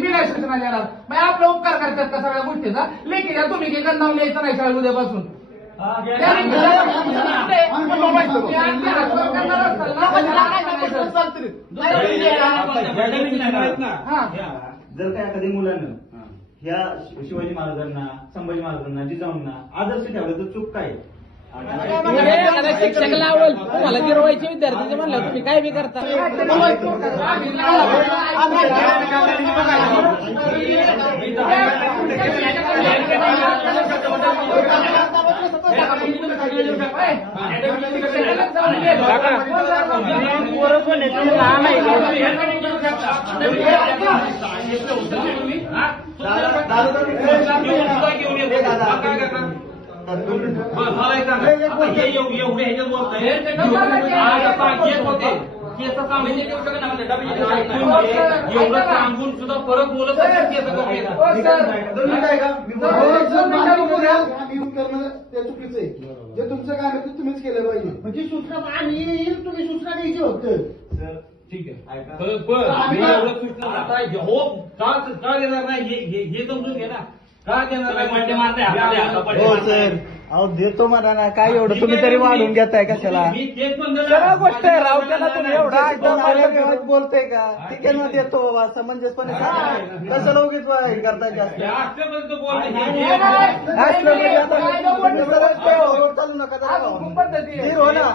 मी नाही सूचना देणार. मग आपला उपकार करतात का सगळ्या गोष्टीचा? लेखीला तुम्ही की गंधाव न्यायचं नाही शाळेत उद्यापासून. जर का एखाद्या मुलानं ह्या शिवाजी महाराजांना, संभाजी महाराजांना, जिजाऊंना आदर्श ठेवलं तर चूक काय? शिक्षकाला आवड तुम्हाला गिरवायचे विद्यार्थी म्हणलं तुम्ही काय बी करता. एवढं सांगून सुद्धा परत मुलं ते चुकीचं आहे. जे तुमचं काम आहे ते तुम्हीच केलं पाहिजे. म्हणजे सूचना आम्ही येईल, तुम्ही सूचना द्यायची होतं. ठीक आहे. हो का देणार नाही हे समजून घे ना. का देणार नाही? हो सर, अहो देतो म्हणा ना. काय एवढं तुम्ही तरी वाढून घेताय कशाला? मी तेच सरळ गोष्ट आहे राव. त्याला तुम्ही एवढा एकदम बोलतोय का? ठीक आहे ना, देतो बाबा समंजसपणे. कसं उगीच हे करताय जास्त? चालू नका पद्धती हो ना.